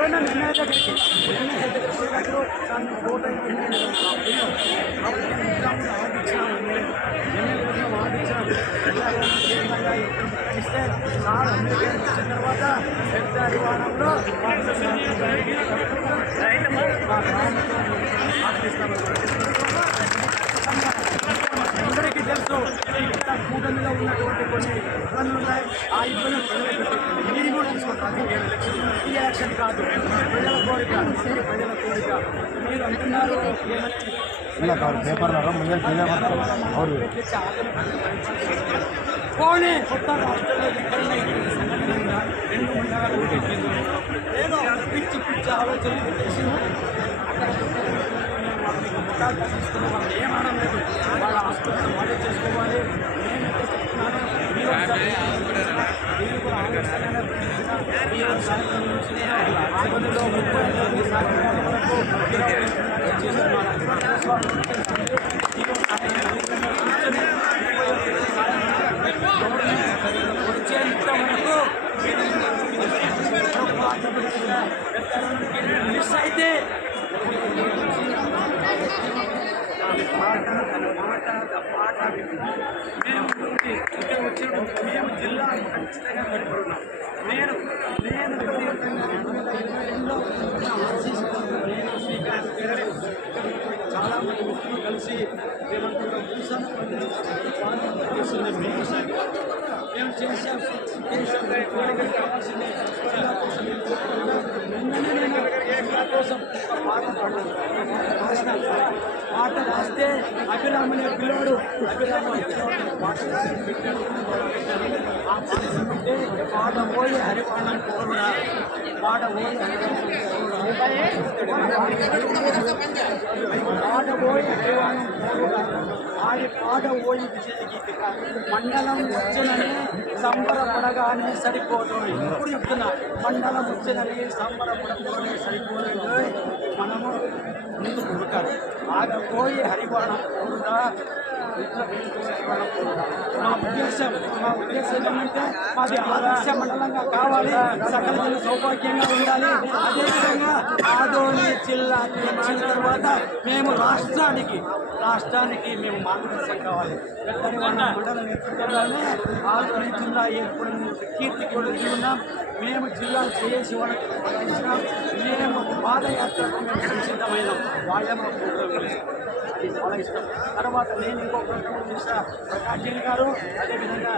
పోయినా నిర్ణయ దగ్గరికి నిర్ణయ దగ్గర పోయినప్పుడు దాన్ని ఓట్ ఇస్తే సార్ అమెరికా వచ్చిన తర్వాత పెద్ద అభిమానంలో అందరికీ తెలుసు ఇంత కూటమిలో ఉన్నటువంటి కొన్ని ఇబ్బందులు ఉన్నాయి. ఆ ఇబ్బందులు మీరు కూడా తీసుకుంటారు. ఈ ఎలక్షన్ కాదు, ప్రజల కోరిక, ప్రజల కోరిక. మీరు అంటున్నారు పోనీ కొత్త రాష్ట్రంలో ఎక్కడైనా రెండు మండలాలు ఏదో పిచ్చి పిచ్చి ఆలోచనలు చేసి అక్కడ తీసుకుని వాళ్ళు ఏమనడం లేదు. వాళ్ళ ఆస్తులను వాళ్ళే చేసుకోవాలి. నేనైతే చెప్తున్నాను, మీరు కూడా ఆలోచన ఆగదులో 35 సంవత్సరాల వరకు వచ్చేంత వరకు మిస్ అయితే మేము జిల్లా ఖచ్చితంగా పెట్టుకున్నాం. నేను చాలా మంది మిత్రులు కలిసి మేమంటున్నాం మేము చేసాం కావాల్సింది జిల్లా కోసం. జిల్లా కోసం పాట పాట రాస్తే అభిరామనే పిల్లోడు ఆ పాట పోయి హరివాణం కోరుడా పాట పోయి హరివాణం కోరుడా ఆడి పాట పోయి విజయగీతిక మండలం వచ్చినని సంబరపడగానే సరిపోదు. ఇప్పుడు చెప్తున్నా, మండలం వచ్చినని సంబరపడగానే సరిపోదు. మనము ముందు కొడుకాలి. ఆగపోయి హరివాణం కోరుడా మా ఉద్దేశం ఏమంటే మాది ఆదర్శ మండలంగా కావాలి, సకల జిల్లా సౌభాగ్యంగా ఉండాలి. అదేవిధంగా ఆదోని జిల్లా వచ్చిన తర్వాత మేము రాష్ట్రానికి మేము మార్గదర్శనం కావాలి. మండల నేతృత్వంలోనే ఆదోని జిల్లా ఏర్పడిన కీర్తి కొడుకు ఉన్నాం. మేము జిల్లాలు చేసి వాళ్ళకి ప్రకటించినాం. మేము పాదయాత్రకు మేము సిద్ధమైనాం. వాళ్ళే మా అది చాలా ఇష్టం. తర్వాత నేను ఇంకొక ప్రకాష్ గారు అదేవిధంగా